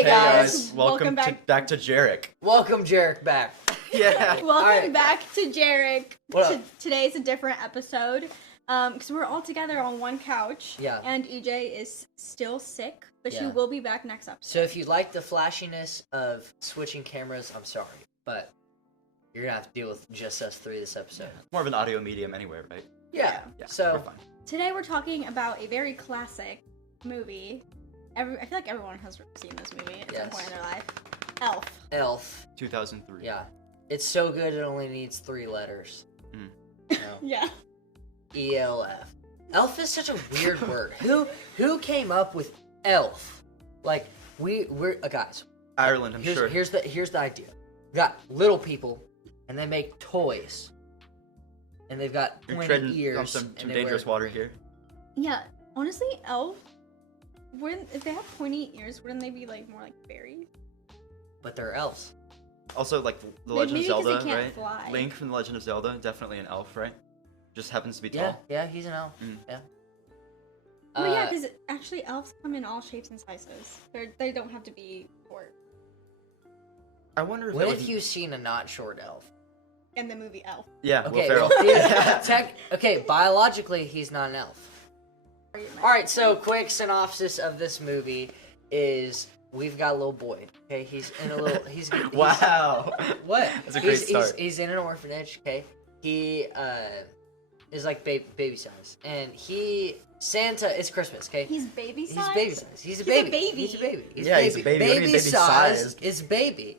Hey guys, welcome back to JEREC. Welcome JEREC back. Yeah. Welcome back to JEREC. What up? Today's a different episode because we're all together on one couch. Yeah. And EJ is still sick, but she Yeah. will be back next episode. So if you like the flashiness of switching cameras, I'm sorry, but you're gonna have to deal with just us three this episode. More of an audio medium anyway, right? Yeah. Yeah. So we're fine. Today we're talking about a very classic movie. I feel like everyone has seen this movie at some point in their life. Elf. 2003. Yeah. It's so good it only needs 3 letters. You know? Yeah. ELF. Elf is such a weird word. Who came up with elf? Like we're guys. Ireland, I'm sure. Here's the idea. We got little people, and they make toys, and they've got You're pointy treading ears. on some and they dangerous wear water green. here. Yeah. Honestly, Elf. If they have pointy ears, wouldn't they be like more like fairies? But they're elves. Also, like the Maybe Legend of 'cause they Zelda, can't right? fly. Link from the Legend of Zelda, definitely an elf, right? Just happens to be Yeah, tall. yeah, he's an elf. Mm. Yeah. Well, yeah, because actually elves come in all shapes and sizes. They don't have to be short. I wonder if What that if would- you've seen a not short elf? In the movie Elf. Yeah, Okay, Will well, Ferrell. okay, biologically he's not an elf. All right, so quick synopsis of this movie is we've got a little boy. Okay, he's in a little. He's Wow. What? That's a great start. He's in an orphanage. Okay, he is like baby size, and Santa. It's Christmas. Okay, He's baby size. He's baby size. He's a He's a baby. baby. He's a baby. He's Yeah, he's a baby. What do you mean baby sized? Is baby.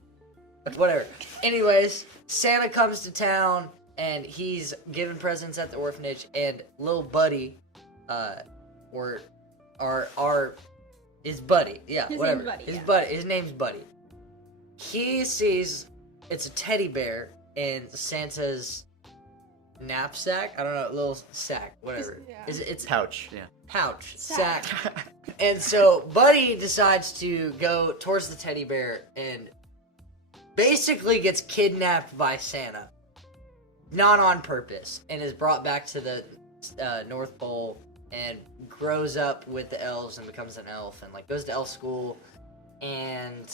Whatever. Anyways, Santa comes to town and he's giving presents at the orphanage, and little Buddy, his buddy. Yeah, His whatever. name's Buddy, His yeah. buddy. His name's Buddy. He sees it's a teddy bear in Santa's knapsack. I don't know, little sack, whatever. Yeah. It's Pouch, yeah. pouch, Sack. sack. And so Buddy decides to go towards the teddy bear and basically gets kidnapped by Santa. Not on purpose. And is brought back to the North Pole and grows up with the elves and becomes an elf and like goes to elf school. And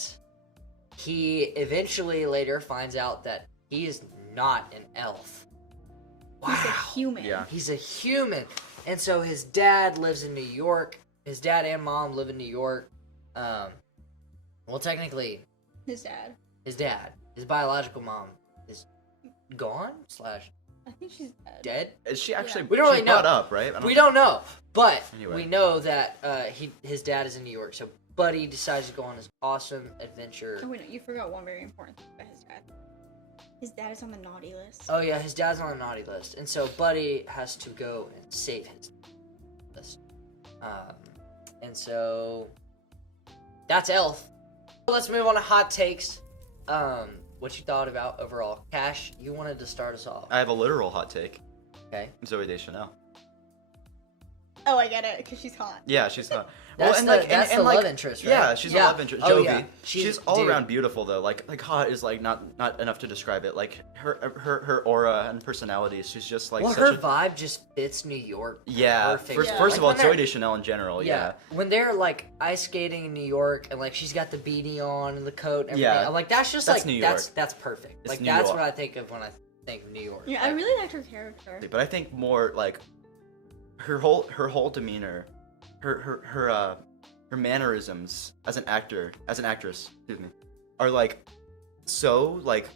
he eventually later finds out that he is not an elf. Wow. He's a human. Yeah. He's a human. And so his dad lives in New York. His dad and mom live in New York. Well, technically, His dad. his biological mom is gone / I think she's dead. dead. Is she actually We don't really she's brought know. up, right? We don't know, but Anyway. we know that his dad is in New York. So Buddy decides to go on this awesome adventure. Oh wait, no, you forgot one very important thing about his dad. His dad is on the naughty list. Oh yeah, his dad's on the naughty list, and so Buddy has to go and save his list. And so that's Elf. Let's move on to hot takes. What you thought about overall? Cash, you wanted to start us off. I have a literal hot take. Okay. Zoe Deschanel. Oh, I get it, because she's hot. Yeah, she's hot. That's the love interest, right? Yeah, she's a love interest. Oh, Jovi. yeah. She's all around beautiful though. Like hot is like not enough to describe it. Like her aura and personality. She's just like Well, such her vibe just fits New York. Yeah. Perfect. First, Yeah. first of all, Like, when Zoe Deschanel in general. Yeah. When they're like ice skating in New York and like she's got the beanie on and the coat and everything, Yeah. I'm like that's just That's like New York. that's perfect. It's Like New that's York. what I think of when I think of New York. Yeah, I really liked her character. But I think more like her whole demeanor, her mannerisms as an actress, excuse me, are like so like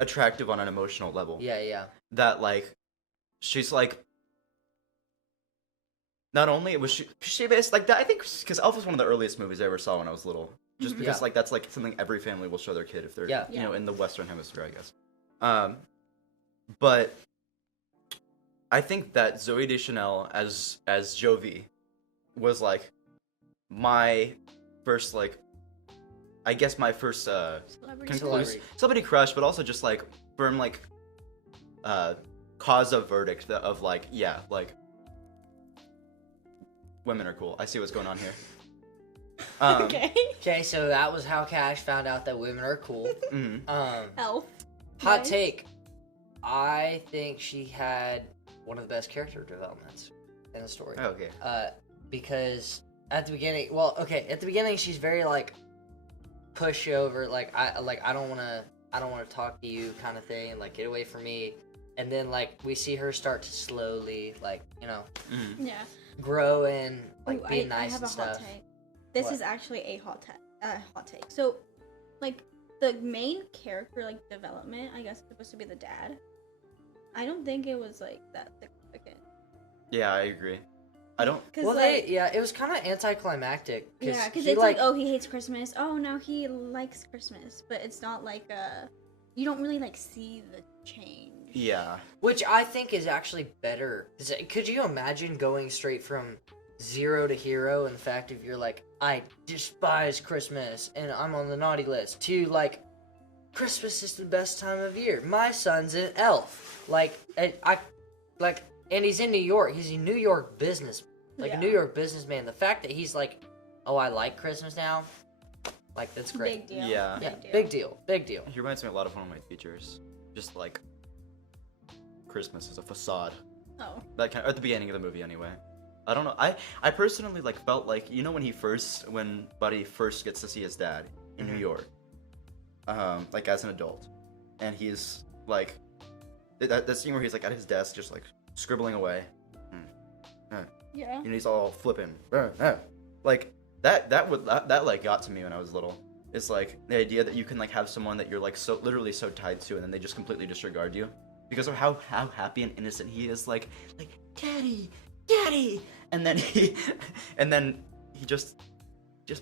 attractive on an emotional level. Yeah. That like she's like not only was she based like that, I think because Elf was one of the earliest movies I ever saw when I was little. Just because Yeah. like that's like something every family will show their kid if they're Yeah. you know in the Western Hemisphere, I guess. But I think that Zoe Deschanel as Jovi was like my first like I guess my first celebrity crush, but also just like firm like cause of verdict of like yeah like women are cool. I see what's going on here. Okay. Okay, so that was how Cash found out that women are cool. Mhm. Elf. Hot Nice. take. I think she had one of the best character developments in the story. Okay. Because at the beginning, she's very like push you over, like I don't want to talk to you kind of thing, like get away from me. And then like we see her start to slowly like, you know, grow and like be nice and stuff. Hot take. This is actually a hot take. So like the main character like development, I guess it's supposed to be the dad. I don't think it was like that significant. Yeah, I agree. I don't. Well, like, it was kind of anticlimactic. Yeah, because it's like, oh, he hates Christmas. Oh, now he likes Christmas, but it's not like you don't really like see the change. Yeah. Which I think is actually better. Could you imagine going straight from zero to hero and the fact if you're like, I despise Christmas and I'm on the naughty list, to like, Christmas is the best time of year. My son's an elf. Like, and he's in New York. He's a New York business, a New York businessman. The fact that he's like, oh, I like Christmas now, like that's great. Big deal. Yeah. Big deal. He reminds me a lot of one of my teachers. Just like, Christmas is a facade. Oh. That kind of, at the beginning of the movie, anyway. I don't know. I personally like felt like, you know, when Buddy first gets to see his dad in New York, like as an adult, and he's like, that scene where he's like at his desk just like scribbling away. Yeah. And he's all flipping. Like that like got to me when I was little. It's like the idea that you can like have someone that you're like so literally so tied to, and then they just completely disregard you because of how happy and innocent he is. Like daddy, and then he just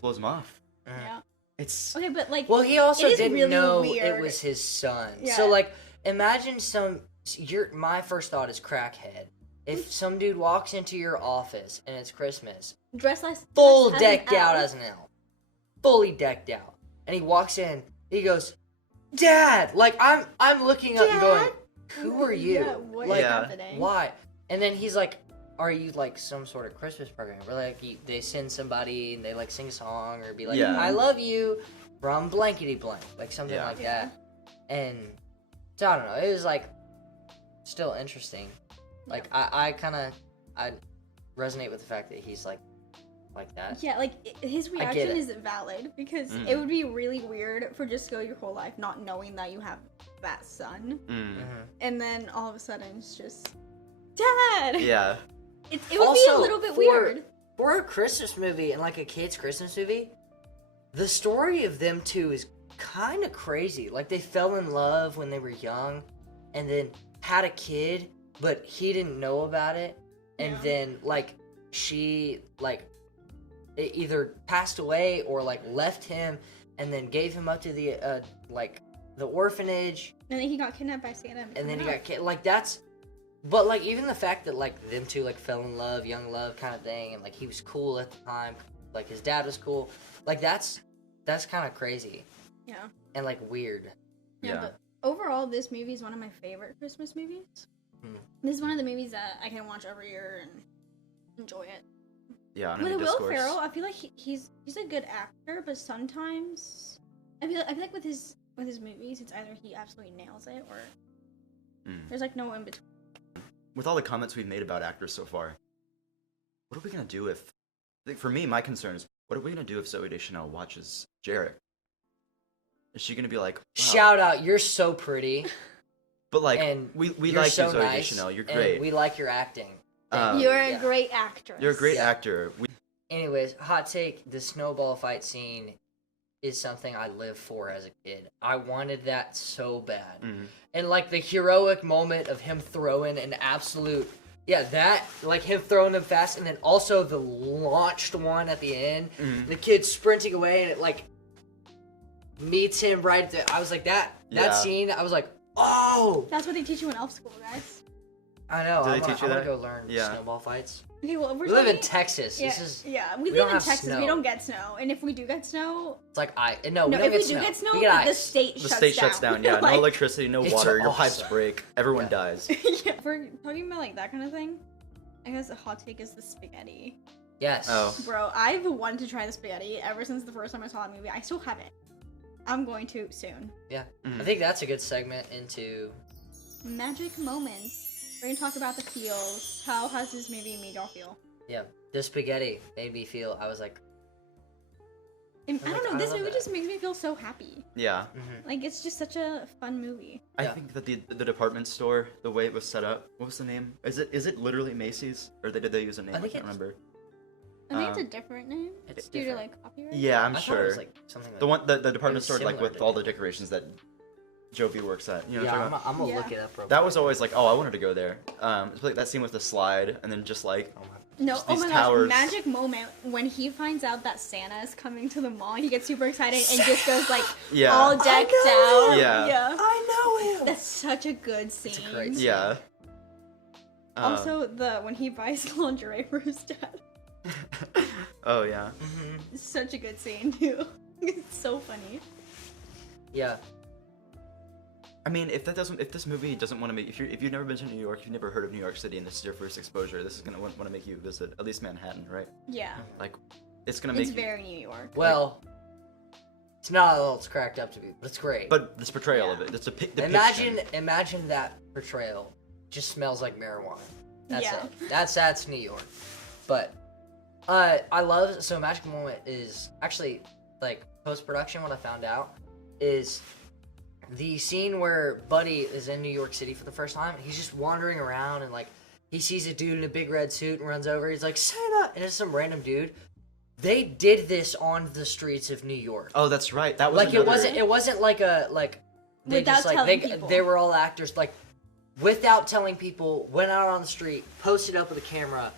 blows him off. Yeah. It's okay, but like, well, he also didn't really know weird. It was his son. Yeah. So like, imagine my first thought is crackhead. If some dude walks into your office and it's Christmas, dressed decked out as an elf, fully decked out, and he walks in, he goes, "Dad!" Like I'm looking up and going, "Who are you? Yeah, what like, is happening? Why?" And then he's like, "Are you like some sort of Christmas program where like they send somebody and they like sing a song or be like, I love you from blankety blank," like something like that. And so I don't know. It was like still interesting. Like I resonate with the fact that he's like that. Yeah, like his reaction is valid because it would be really weird for just to go your whole life not knowing that you have that son, and then all of a sudden it's just Dad. Yeah. It would also be a little bit weird for a Christmas movie and like a kid's Christmas movie. The story of them two is kind of crazy. Like they fell in love when they were young, and then had a kid, but he didn't know about it, and then like she like either passed away or like left him, and then gave him up to the like the orphanage, and then he got kidnapped by Santa, and then he got like that's. But like even the fact that like them two like fell in love, young love kind of thing, and like he was cool at the time, like his dad was cool, like that's kind of crazy. Yeah. And like weird. Yeah. But overall, this movie is one of my favorite Christmas movies. This is one of the movies that I can watch every year and enjoy it. Yeah. With Will Ferrell, I feel like he's a good actor, but sometimes I feel like with his movies, it's either he absolutely nails it or there's like no in between. With all the comments we've made about actors so far, what are we gonna do if? For me, my concern is, what are we gonna do if Zooey Deschanel watches JEREC? Is she gonna be like, wow. Shout out, you're so pretty. But like, and we like so you, Zooey nice, Deschanel. You're great. And we like your acting. You're a great actress. You're a great actor. Anyways, hot take: the snowball fight scene is something I lived for as a kid. I wanted that so bad. And like the heroic moment of him throwing an absolute that like him throwing them fast, and then also the launched one at the end, the kid sprinting away, and it like meets him right at the, I was like that scene, I was like, oh, that's what they teach you in elf school, guys. I know. I'm gonna go learn snowball fights. Okay, well, we live in Texas. Yeah, we live in Texas. We don't get snow, and if we do get snow, it's like we don't get snow. The state shuts down. Yeah, like, no electricity, no water. Your pipes break. Everyone dies. If we're talking about like that kind of thing, I guess the hot take is the spaghetti. Yes. Oh. Bro, I've wanted to try the spaghetti ever since the first time I saw that movie. I still haven't. I'm going to soon. Yeah, I think that's a good segment into magic moments. We're gonna talk about the feels. How has this movie made y'all feel? Yeah, the spaghetti made me feel. I was like, And I don't know, this movie just makes me feel so happy. Yeah. Like, it's just such a fun movie. I think that the department store, the way it was set up, what was the name? Is it literally Macy's, or did they use a name? I can't remember. I think it's a different name. It's due to like copyright. Yeah, I'm I sure. thought it was, like, something like, the department store like with all the decorations that Jovi works at. You know what I'm talking about? I'm gonna look it up. Real That was always like, oh, I wanted to go there. It's like that scene with the slide, and then just like. No, just oh these my towers. gosh, magic moment when he finds out that Santa is coming to the mall. He gets super excited and just goes like all decked out. Yeah. I know him. That's such a good scene. It's a great scene. Yeah. Also, when he buys lingerie for his dad. Oh yeah. It's such a good scene too. It's so funny. Yeah. I mean, if this movie doesn't want to make, if you've never been to New York, you've never heard of New York City, and this is your first exposure, this is gonna want to make you visit at least Manhattan, right? Yeah. Like, it's gonna make. It's very New York. Well, it's not all it's cracked up to be, but it's great. But this portrayal of it, it's imagine that portrayal. Just smells like marijuana. That's Yeah. it. That's New York. But I love Magic Moment is actually like post production. What I found out is the scene where Buddy is in New York City for the first time. He's just wandering around and like he sees a dude in a big red suit and runs over. He's like Santa, and it's some random dude. They did this on the streets of New York. Oh, that's right. That was like it wasn't like a like they Without just like telling people. they were all actors like without telling people. Went out on the street, posted up with a camera,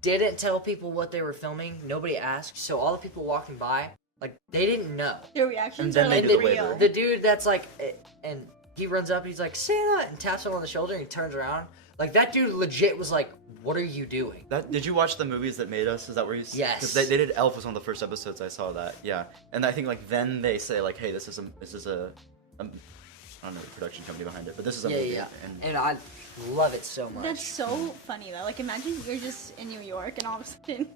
didn't tell people what they were filming. Nobody asked, so all the people walking by. Like, they didn't know. Their reactions And are then like they did the real. waiver. The dude that's like, and he runs up, he's like, Santa, and taps him on the shoulder, and he turns around. Like, that dude legit was like, what are you doing? Did you watch the movies that made us? Is that where he's? Yes. Because they did Elf was one of the first episodes I saw that. Yeah, and I think like then they say like, hey, this is a I don't know the production company behind it, but this is a movie. Yeah. And I love it so much. That's so funny though. Like, imagine you're just in New York and all of a sudden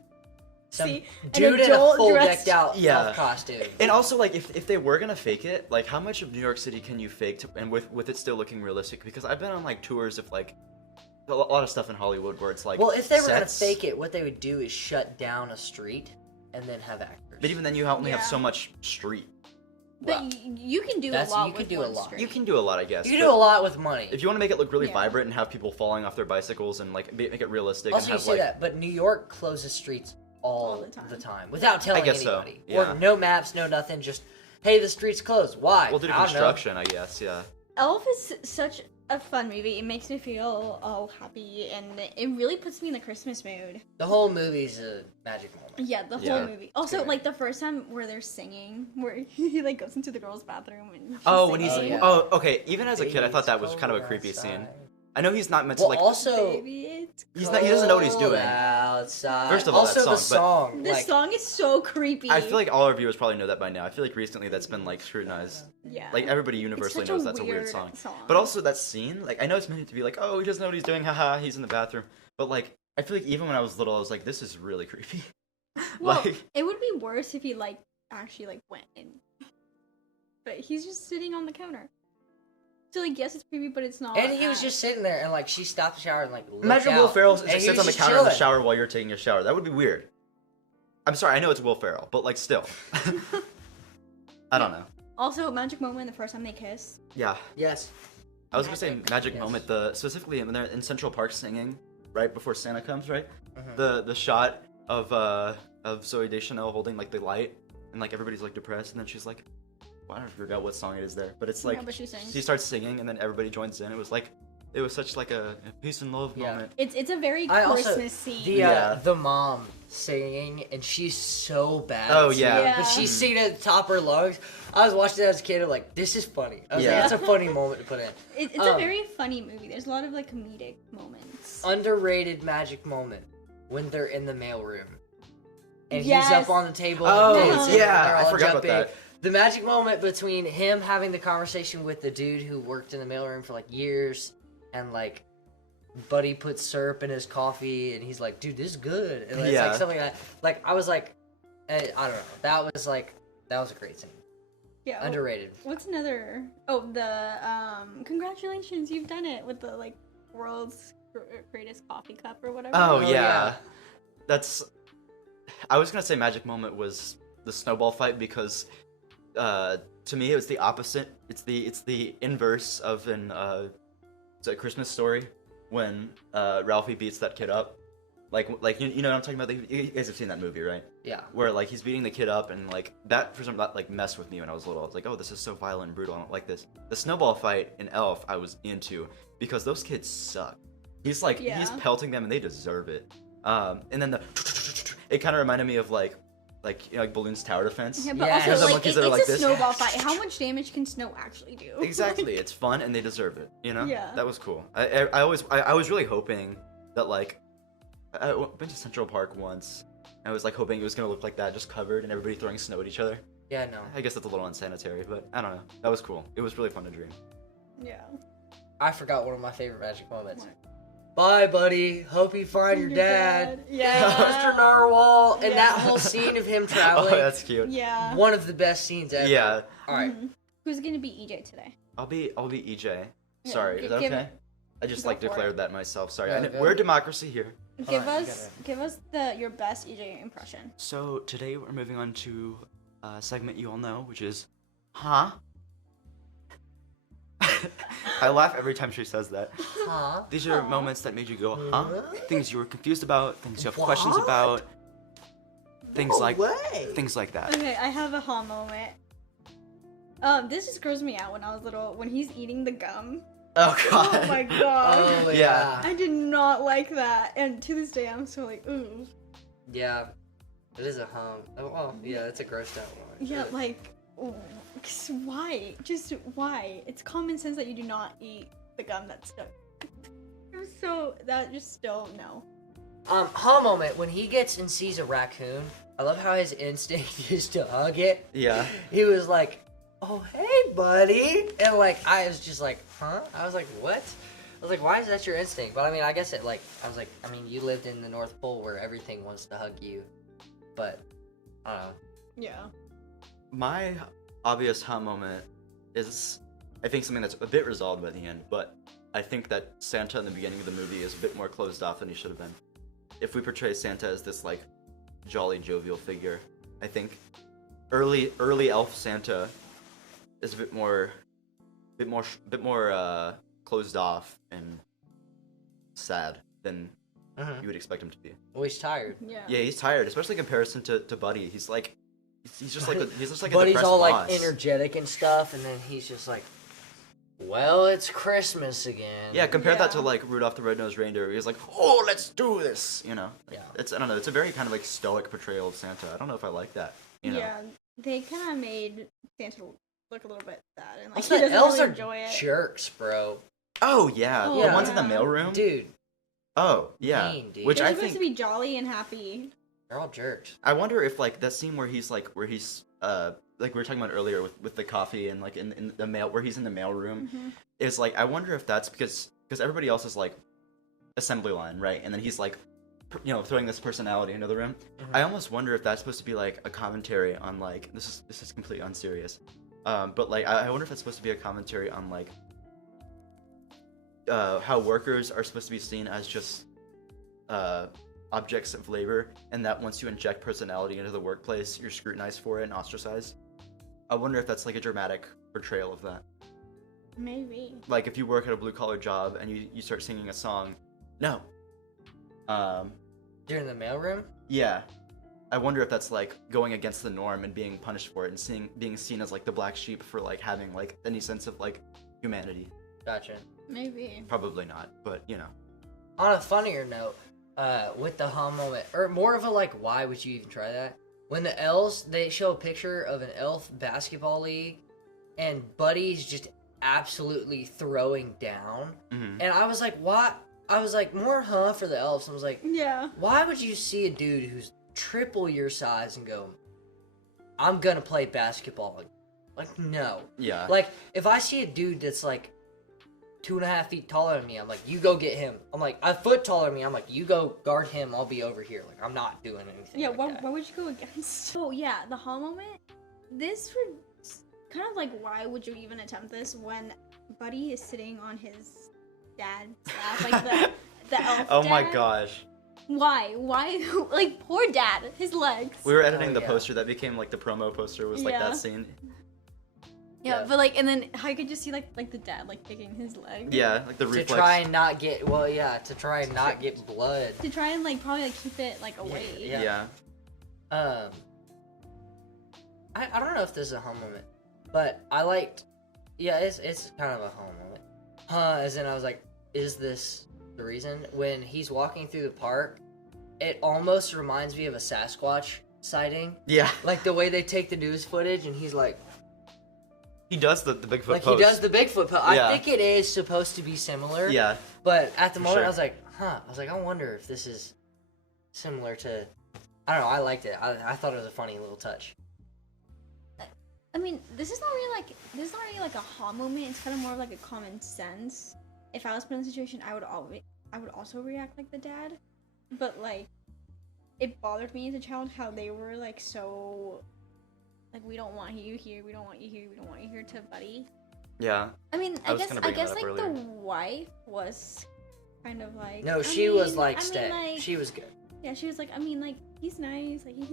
Some see dude an in a adult full dressed- decked out Yeah. elf costume. And also, like, if they were gonna fake it, like, how much of New York City can you fake and with it still looking realistic? Because I've been on like tours of like a lot of stuff in Hollywood where it's like, Well, if they were sets, gonna fake it, what they would do is shut down a street and then have actors. But even then, you only have Yeah. so much street. But Well, you can do a that's- lot you with could do one a lot. street. You can do a lot, I guess. You can but do a lot with money. If you want to make it look really Yeah. vibrant and have people falling off their bicycles and like make it realistic Also, and you have say like that, but New York closes streets all the time without telling I guess so, anybody. yeah. Or no maps, no nothing. Just hey, the street's closed. Why? well, due to I don't know. construction, I guess. Yeah. Elf is such a fun movie. It makes me feel all happy, and it really puts me in the Christmas mood. The whole movie's a magic moment. Yeah, the Yeah. whole movie. Also, good. like the first time where they're singing, where he like goes into the girl's bathroom and she's Oh, when he's singing. yeah. oh okay. Even as a kid, I thought that was Baby's kind of a cold creepy outside. scene. I know he's not meant to Well, like. also, Baby, it's He doesn't know what he's cold doing. outside. First of all, also that the song, song. this like, song is so creepy. I feel like all our viewers probably know that by now. I feel like recently that's been like scrutinized. yeah, Like everybody It's universally such knows that's a weird weird song. song. But also that scene, like I know it's meant to be like, oh, he doesn't know what he's doing, haha, he's in the bathroom. But like, I feel like even when I was little, I was like, this is really creepy. well, like, it would be worse if he like actually like went in. But he's just sitting on the counter. So like, yes, it's creepy, but it's not. and he was just sitting there, and like she stopped the shower and like looked imagine out, Will Ferrell and he sits was on the just counter in the chilling. shower while you're taking a shower. That would be weird. I'm sorry, I know it's Will Ferrell, but like still. I don't know. Also, magic moment the first time they kiss. Yeah. Yes. I was gonna say magic Yes. moment, specifically when they're in Central Park singing, right before Santa comes, right? Mhm. The shot of Zooey Deschanel holding like the light, and like everybody's like depressed, and then she's like, well, I don't forget what song it is there, but it's like Yeah, but she sings. she starts singing, and then everybody joins in. It was such like a peace and love Yeah. moment. It's a very I also Christmas scene. the the mom singing, and she's so bad. Oh, at yeah. singing, Yeah. but she's singing at the top of her lungs. I was watching that as a kid. I'm like, this is funny. I was Yeah. like, it's a funny moment to put in. It's a very funny movie. There's a lot of like comedic moments. Underrated magic moment when they're in the mailroom, and he's Yes. up on the table. Oh, dancing, yeah, and they're I all forgot about jumping. that. The magic moment between him having the conversation with the dude who worked in the mailroom for like years, and like Buddy puts syrup in his coffee, and he's like, "Dude, this is good." And it's Yeah. like something like that. Like I was like, I don't know. That was a great scene. Yeah. Underrated. What's another? Oh, the congratulations, you've done it with the like world's greatest coffee cup or whatever. Oh, Oh, yeah. yeah. That's. I was gonna say magic moment was the snowball fight because to me it was the opposite. It's the inverse of an it's a Christmas Story when Ralphie beats that kid up. Like you know what I'm talking about? You guys have seen that movie, right? Yeah. Where like he's beating the kid up and like that for some that like messed with me when I was little. I was like, oh, this is so violent and brutal. I don't like this. The snowball fight in Elf I was into because those kids suck. He's like he's pelting them and they deserve it. And then it kind of reminded me of like you know, like Balloon's tower defense. Yeah, but also like it's like a snowball fight. How much damage can snow actually do? Exactly, it's fun and they deserve it. You know? Yeah. That was cool. I was really hoping that like I went to Central Park once. I was like hoping it was gonna look like that, just covered and everybody throwing snow at each other. Yeah, no. I guess that's a little unsanitary, but I don't know. That was cool. It was really fun to dream. Yeah. I forgot one of my favorite magic moments. What? Bye, buddy. Hope you find your dad. Yeah. Mr. Narwhal. And that whole scene of him traveling. Oh, that's cute. Yeah. One of the best scenes ever. Yeah. All right. Who's gonna be EJ today? I'll be EJ. Sorry, is that okay? I just like declared that myself. Sorry. Yeah, we're a democracy here. Give us your best EJ impression. So today we're moving on to a segment you all know, which is, huh? I laugh every time she says that. Huh? These are moments that made you go, huh? Things you were confused about, things you have questions about, things like that. Okay, I have a huh moment. This just grossed me out when I was little. When he's eating the gum. Oh god. Oh my god. Oh yeah. I did not like that, and to this day I'm still like, ooh. Yeah. It is a hum. Oh, well, yeah, it's a grossed out one. Yeah, like, why? Just why? It's common sense that you do not eat the gum that's stuck. So that just still no. Hum moment when he gets and sees a raccoon. I love how his instinct is to hug it. Yeah. He was like, "Oh hey, buddy," and like I was just like, "Huh?" I was like, "What?" I was like, "Why is that your instinct?" But I mean, I guess it like I was like, I mean, you lived in the North Pole where everything wants to hug you, but I don't know. Yeah. My obvious huh moment is, I think, something that's a bit resolved by the end, but I think that Santa in the beginning of the movie is a bit more closed off than he should have been. If we portray Santa as this like jolly, jovial figure, I think early elf Santa is a bit more closed off and sad than you would expect him to be. Well, he's tired. Yeah, he's tired, especially in comparison to Buddy. He's like, he's just like a Buddy's depressed all boss. like energetic and stuff, and then he's just like, well, it's Christmas again. Yeah, compare that to like Rudolph the Red-Nosed Reindeer. He's like, oh, let's do this, you know. Yeah. I don't know. It's a very kind of like stoic portrayal of Santa. I don't know if I like that. You know? Yeah, they kind of made Santa look a little bit sad, and like Also, he doesn't elves really are enjoy it. jerks, bro. Oh yeah, Oh, the ones in the yeah. mailroom. Dude, Oh yeah, mean, dude. which They're I supposed think to be jolly and happy. they're all jerks. I wonder if like that scene where he's like we were talking about earlier with the coffee and like in the mail where he's in the mailroom is like I wonder if that's because everybody else is like assembly line, right? And then he's like throwing this personality into the room. I almost wonder if that's supposed to be like a commentary on like this is completely unserious. But like I wonder if it's supposed to be a commentary on like how workers are supposed to be seen as just objects of labor, and that once you inject personality into the workplace, you're scrutinized for it and ostracized. I wonder if that's like a dramatic portrayal of that. Maybe. Like if you work at a blue-collar job and you start singing a song, no. During the mailroom? Yeah. I wonder if that's like going against the norm and being punished for it and being seen as like the black sheep for like having like any sense of like humanity. Gotcha. Maybe. Probably not, but you know. On a funnier note, with the hum moment, or more of a like, why would you even try that? When the elves, they show a picture of an elf basketball league, and Buddy's just absolutely throwing down, and I was like, what? I was like, more huh for the elves. I was like, yeah. Why would you see a dude who's triple your size and go, I'm gonna play basketball? Like, no. Yeah. Like, if I see a dude that's like 2.5 feet taller than me, I'm like, you go get him. I'm like, a foot taller than me, I'm like, you go guard him, I'll be over here. Like, I'm not doing anything. Yeah, like why would you go against? Oh yeah, the huh moment. This was kind of like, why would you even attempt this when Buddy is sitting on his dad's lap, like the elf Oh my dad? gosh. Why? Like, poor dad, his legs. We were editing the poster that became like the promo poster was like that scene. Yeah, but like, and then I could just see like the dad like kicking his leg. Yeah, like the reflex. To try and not get blood. To try and like probably like keep it like away. Yeah. I don't know if this is a home moment, but I liked. Yeah, it's kind of a home moment. As in I was like, is this the reason? When he's walking through the park, it almost reminds me of a Sasquatch sighting. Yeah. Like the way they take the news footage, and he's like. He does the Bigfoot like pose. He does the Bigfoot pose. I think it is supposed to be similar. Yeah. But at the moment, I was like, I wonder if this is similar to. I don't know. I liked it. I thought it was a funny little touch. I mean, this is not really like a ha moment. It's kind of more of like a common sense. If I was put in a situation, I would also react like the dad. But like, it bothered me as a child how they were like so. Like, we don't want you here, we don't want you here, we don't want you here to Buddy. Yeah. I mean, I guess like earlier. The wife was kind of like. No, she was like stay. Like, she was good. Yeah, she was like, I mean, like, he's nice, like he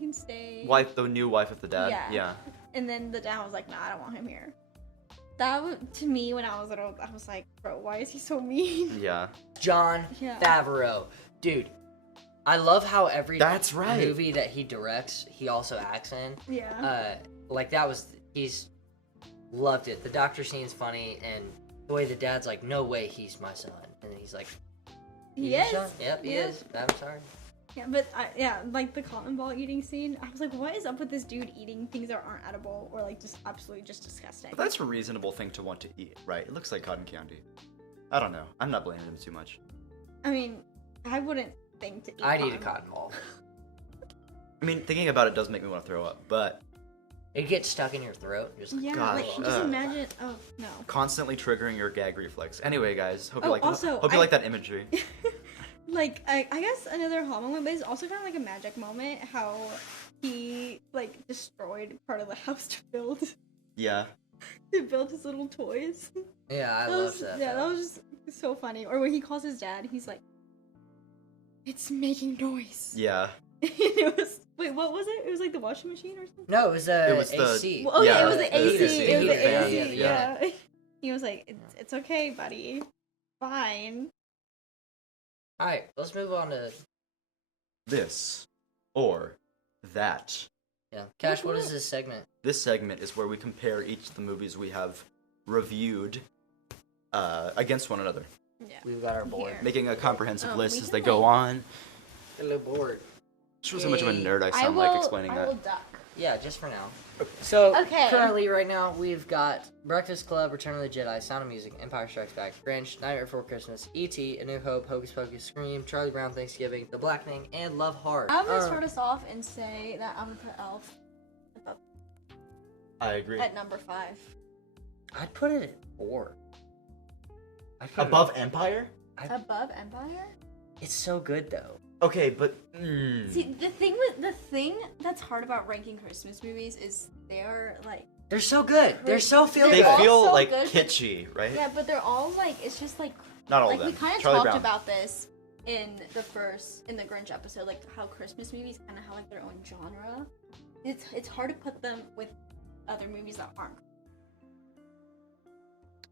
can stay. Wife, the new wife of the dad. Yeah. And then the dad was like, nah, I don't want him here. That to me when I was little, I was like, bro, why is he so mean? Yeah. Jon Favreau, dude. I love how every movie that he directs, he also acts in. Yeah. Like he's loved it. The doctor scene's funny, and the way the dad's like, no way he's my son. And he's like, he is? Yep, he is. I'm sorry. Yeah, but like the cotton ball eating scene, I was like, what is up with this dude eating things that aren't edible or like just absolutely just disgusting? But that's a reasonable thing to want to eat, right? It looks like cotton candy. I don't know. I'm not blaming him too much. I mean, I wouldn't think to eat I'd eat a cotton ball. I mean, thinking about it does make me want to throw up, but it gets stuck in your throat. Just like, gosh, like, just imagine. Oh no! Constantly triggering your gag reflex. Anyway, guys, hope you like that imagery. Like I guess another hot moment, but it's also kind of like a magic moment. How he like destroyed part of the house to build. Yeah. To build his little toys. Yeah, I love that. Yeah, that was just so funny. Or when he calls his dad, he's like, "It's making noise." Yeah. It was. Wait, what was it? It was like the washing machine or something? No, it was the AC. Well, it was the AC. It was the AC. Yeah. He was like, it's okay, buddy. Fine. Alright, let's move on to... this. Or that. Yeah. Cash, what is this segment? This segment is where we compare each of the movies we have reviewed against one another. Yeah. We've got our board. Making a comprehensive list as they go on. A little board. Shows how much of a nerd I sound like explaining that. I will duck. Yeah, just for now. So, currently, right now, we've got Breakfast Club, Return of the Jedi, Sound of Music, Empire Strikes Back, Grinch, Nightmare Before Christmas, E.T., A New Hope, Hocus Pocus, Scream, Charlie Brown, Thanksgiving, The Blackening, and Love Hard. I'm going to start us off and say that I'm going to put Elf I agree. at number 5. I'd put it at 4. Above Empire? Above Empire? It's so good, though. Okay, but... See, the thing that's hard about ranking Christmas movies is they're so good. They're so feel They good. feel so like good, kitschy, right? Yeah, but they're all like, it's just like... Not all of them. We kind of talked about this in the Grinch episode, like how Christmas movies kind of have like their own genre. It's hard to put them with other movies that aren't.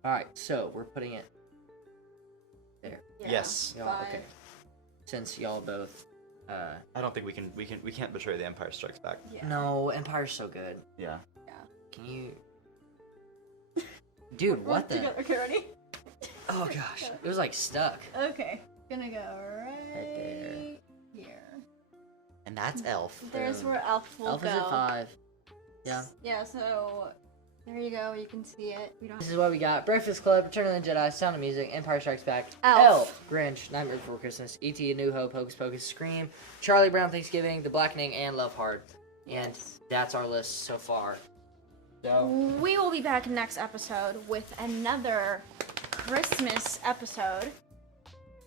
Alright, so we're putting it there. Yeah, yes. Okay. Since y'all both I don't think we can't betray the Empire Strikes Back. Yeah. No, Empire's so good. Yeah. Can you Dude, what the Okay, ready? Oh gosh. It was like stuck. Okay. Gonna go right here. And that's Elf. There's where Elf will Elf go. is at 5. Yeah. Yeah, so there you go, you can see it. This is what we got. Breakfast Club, Return of the Jedi, Sound of Music, Empire Strikes Back, Elf, Grinch, Nightmare Before Christmas, E.T., A New Hope, Hocus Pocus, Scream, Charlie Brown, Thanksgiving, The Blackening, and Love Hard. And that's our list so far. So we will be back next episode with another Christmas episode.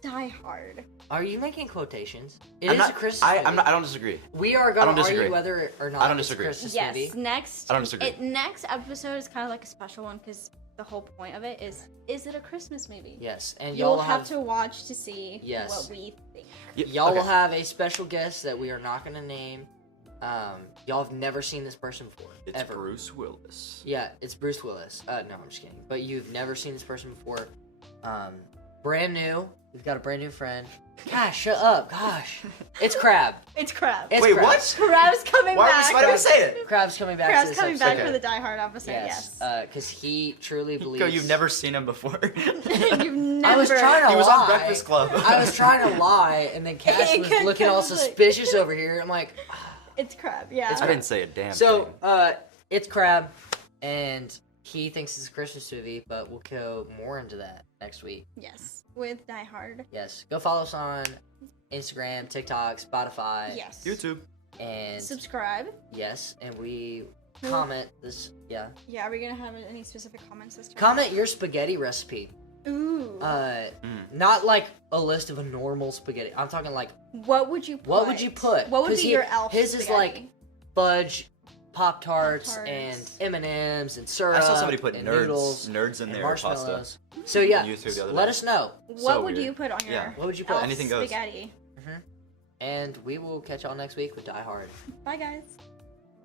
Die Hard. Are you making quotations? It is a Christmas movie. I don't disagree. We are going to argue whether or not I don't disagree. it's a Christmas Yes, movie. next. I don't disagree. Next episode is kind of like a special one because the whole point of it is it a Christmas movie? Yes, and You'll y'all have to watch to see Yes. what we think. Y'all will have a special guest that we are not going to name. Y'all have never seen this person before. It's ever. Bruce Willis. Yeah, it's Bruce Willis. No, I'm just kidding. But you've never seen this person before. Brand new. We've got a brand new friend. Gosh, shut up. Gosh. It's Crab. It's Crab. It's Wait, Crab. what? Crab's coming back. Why did we say it? Crab's coming back. Crab's to this coming episode. back for the Die Hard episode. Yes. Because he truly believes. Go, you've never seen him before. You've never. I was trying to He was lie. on Breakfast Club. I was trying to lie, and then Cash was looking all suspicious over here. I'm like, it's Crab. Yeah. I didn't say a damn thing. so it's Crab, and he thinks it's a Christmas movie, but we'll go more into that next week. Yes. With Die Hard. Yes. Go follow us on Instagram, TikTok, Spotify. Yes. YouTube. And subscribe. yes, and we comment this. Yeah. Yeah. Are we gonna have any specific comments this time? Comment your spaghetti recipe. Ooh. Not like a list of a normal spaghetti. I'm talking like what would you put? what would you put? What would be your elf His spaghetti? is like fudge, Pop-Tarts, Pop-Tarts. and M&Ms and syrup. I saw somebody put and nerds noodles in and their marshmallows. pasta. So yeah, YouTube the other let day. us know. What would weird. you put on your Yeah. What would you put? elf Anything goes. spaghetti? And we will catch y'all next week with Die Hard. Bye guys.